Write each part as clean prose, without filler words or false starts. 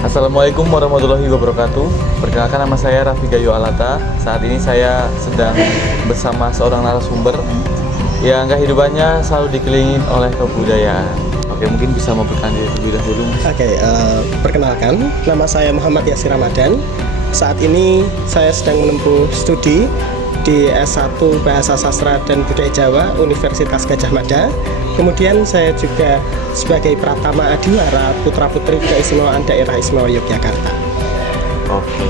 Assalamualaikum warahmatullahi wabarakatuh. Perkenalkan, nama saya Raffi Gayo Alata. Saat ini saya sedang bersama seorang narasumber yang kehidupannya selalu dikelilingi oleh kebudayaan. Oke, mungkin bisa memperkenalkan diri terlebih dahulu. Perkenalkan, nama saya Muhammad Yasir Ramadan. Saat ini saya sedang menempuh studi di S1 Bahasa Sastra dan Budaya Jawa Universitas Gadjah Mada. Kemudian saya juga sebagai Pratama Adiwara Putra Putri Keistimewaan Daerah Istimewa Yogyakarta. Oke,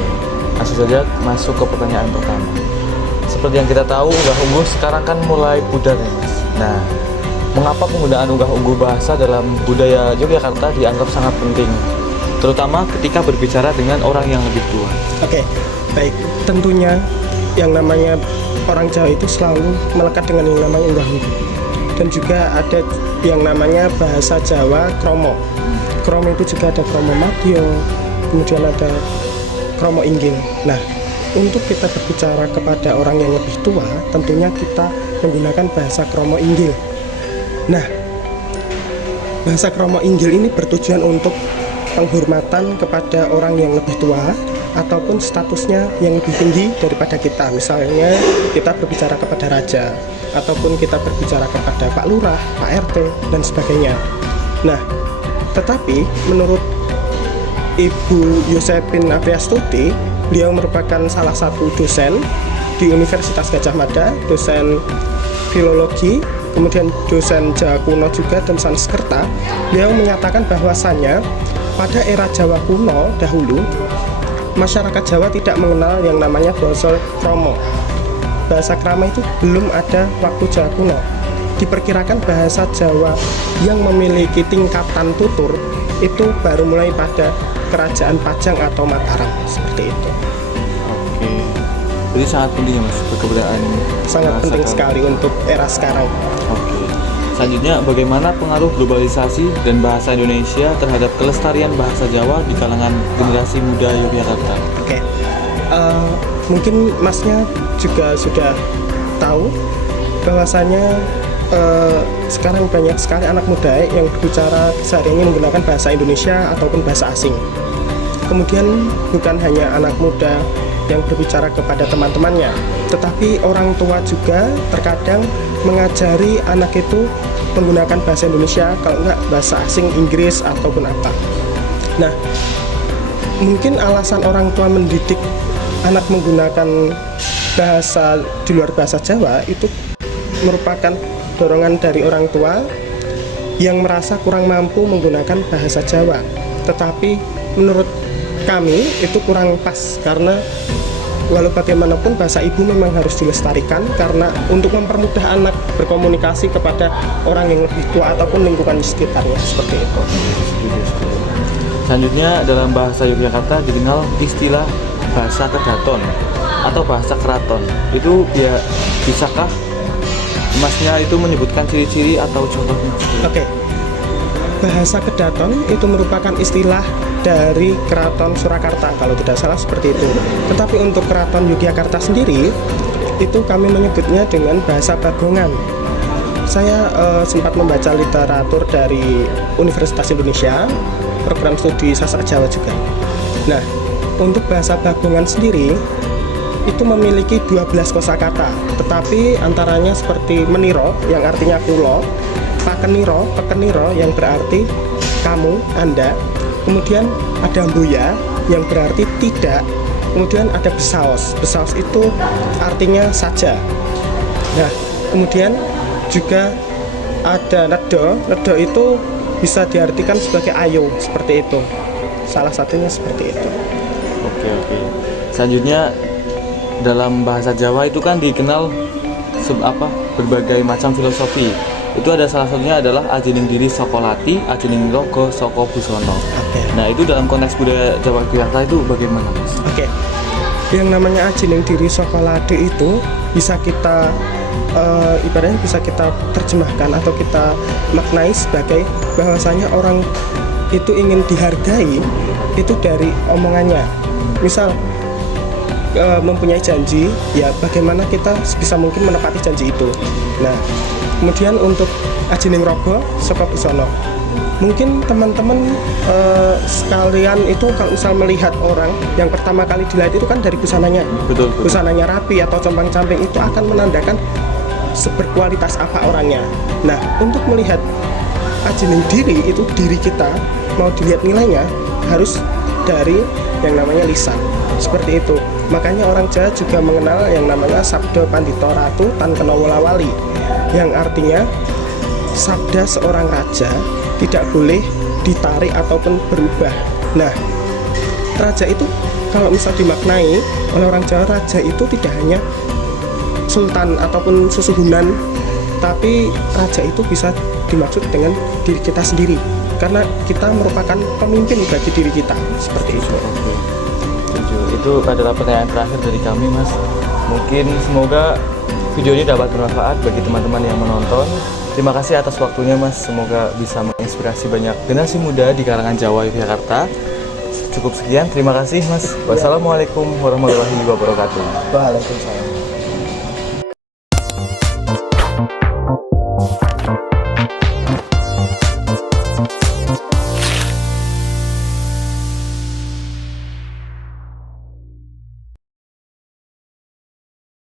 langsung saja masuk ke pertanyaan pertama. Seperti yang kita tahu, unggah-ungguh sekarang kan mulai pudar ya, Mas. Nah, mengapa penggunaan unggah-ungguh bahasa dalam budaya Yogyakarta dianggap sangat penting, terutama ketika berbicara dengan orang yang lebih tua? Oke, baik. Tentunya yang namanya orang Jawa itu selalu melekat dengan yang namanya unggah-ungguh. Dan juga ada yang namanya bahasa Jawa kromo. Kromo itu juga ada kromo madya, kemudian ada kromo inggil. Nah, untuk kita berbicara kepada orang yang lebih tua, tentunya kita menggunakan bahasa kromo inggil. Nah, bahasa kromo inggil ini bertujuan untuk penghormatan kepada orang yang lebih tua ataupun statusnya yang lebih tinggi daripada kita. Misalnya kita berbicara kepada raja, ataupun kita berbicara kepada Pak Lurah, Pak RT, dan sebagainya. Nah, tetapi menurut Ibu Yosepin Apriastuti, beliau merupakan salah satu dosen di Universitas Gadjah Mada, dosen filologi, kemudian dosen Jawa kuno juga dan Sanskerta. Beliau menyatakan bahwasannya pada era Jawa kuno dahulu, masyarakat Jawa tidak mengenal yang namanya basa kromo. Bahasa krama itu belum ada waktu Jawa kuno. Diperkirakan bahasa Jawa yang memiliki tingkatan tutur itu baru mulai pada Kerajaan Pajang atau Mataram, seperti itu. Oke, jadi sangat penting ya, Mas, kebudayaan ini. Sangat penting sekali untuk era sekarang. Oke, selanjutnya bagaimana pengaruh globalisasi dan bahasa Indonesia terhadap kelestarian bahasa Jawa di kalangan generasi muda Yogyakarta? Oke, mungkin Masnya juga sudah tahu bahwasanya sekarang banyak sekali anak muda yang berbicara sehari-hari menggunakan bahasa Indonesia ataupun bahasa asing. Kemudian bukan hanya anak muda yang berbicara kepada teman-temannya, tetapi orang tua juga terkadang mengajari anak itu menggunakan bahasa Indonesia, kalau enggak bahasa asing, Inggris ataupun apa. Nah, mungkin alasan orang tua mendidik anak menggunakan bahasa di luar bahasa Jawa itu merupakan dorongan dari orang tua yang merasa kurang mampu menggunakan bahasa Jawa. Tetapi menurut kami itu kurang pas, karena walau bagaimanapun bahasa ibu memang harus dilestarikan, karena untuk mempermudah anak berkomunikasi kepada orang yang lebih tua ataupun lingkungan di sekitarnya, seperti itu. Selanjutnya, dalam bahasa Yogyakarta dikenal istilah bahasa kedaton atau bahasa keraton. Itu ya, bisakah Masnya itu menyebutkan ciri-ciri atau contohnya? Oke. Bahasa kedaton itu merupakan istilah dari Keraton Surakarta kalau tidak salah, seperti itu. Tetapi untuk Keraton Yogyakarta sendiri itu kami menyebutnya dengan bahasa Bagongan. Saya sempat membaca literatur dari Universitas Indonesia, program studi sastra Jawa juga. Nah, untuk bahasa Bagongan sendiri itu memiliki 12 kosakata, tetapi antaranya seperti meniro yang artinya kulo, pekeniro yang berarti kamu, Anda, kemudian ada mbuya yang berarti tidak, kemudian ada besaos itu artinya saja. Nah, kemudian juga ada nedo itu bisa diartikan sebagai ayo, seperti itu. Salah satunya seperti itu. Oke. Selanjutnya, dalam bahasa Jawa itu kan dikenal berbagai macam filosofi. Itu ada salah satunya adalah ajining diri sokolati, ajining rogo soko busono. Nah, itu dalam konteks budaya Jawa Yogyakarta itu bagaimana, Mas? Oke. Yang namanya ajining diri sokolati itu bisa kita ibaratnya bisa kita terjemahkan atau kita maknai sebagai bahwasanya orang itu ingin dihargai itu dari omongannya. Misal mempunyai janji, ya bagaimana kita sebisa mungkin menepati janji itu. Nah, kemudian untuk ajining rogo saka busono, Mungkin teman-teman sekalian itu kalau misal melihat orang yang pertama kali dilihat itu kan dari busananya. Betul. Busananya rapi atau compang-camping itu akan menandakan berkualitas apa orangnya. Nah, untuk melihat ajining diri itu diri kita mau dilihat nilainya harus dari yang namanya lisan. Seperti itu. Makanya orang Jawa juga mengenal yang namanya sabda pandito ratu tan kena wolawali, yang artinya sabda seorang raja tidak boleh ditarik ataupun berubah. Nah, raja itu kalau misal dimaknai oleh orang Jawa, raja itu tidak hanya sultan ataupun susuhunan, tapi raja itu bisa dimaksud dengan diri kita sendiri, karena kita merupakan pemimpin bagi diri kita. Seperti itu. Oke. Setuju. Itu adalah pertanyaan terakhir dari kami, Mas. Mungkin semoga video ini dapat bermanfaat bagi teman-teman yang menonton. Terima kasih atas waktunya, Mas. Semoga bisa menginspirasi banyak generasi muda di kalangan Jawa Yogyakarta. Cukup sekian, terima kasih, Mas. Wassalamualaikum warahmatullahi wabarakatuh. Waalaikumsalam.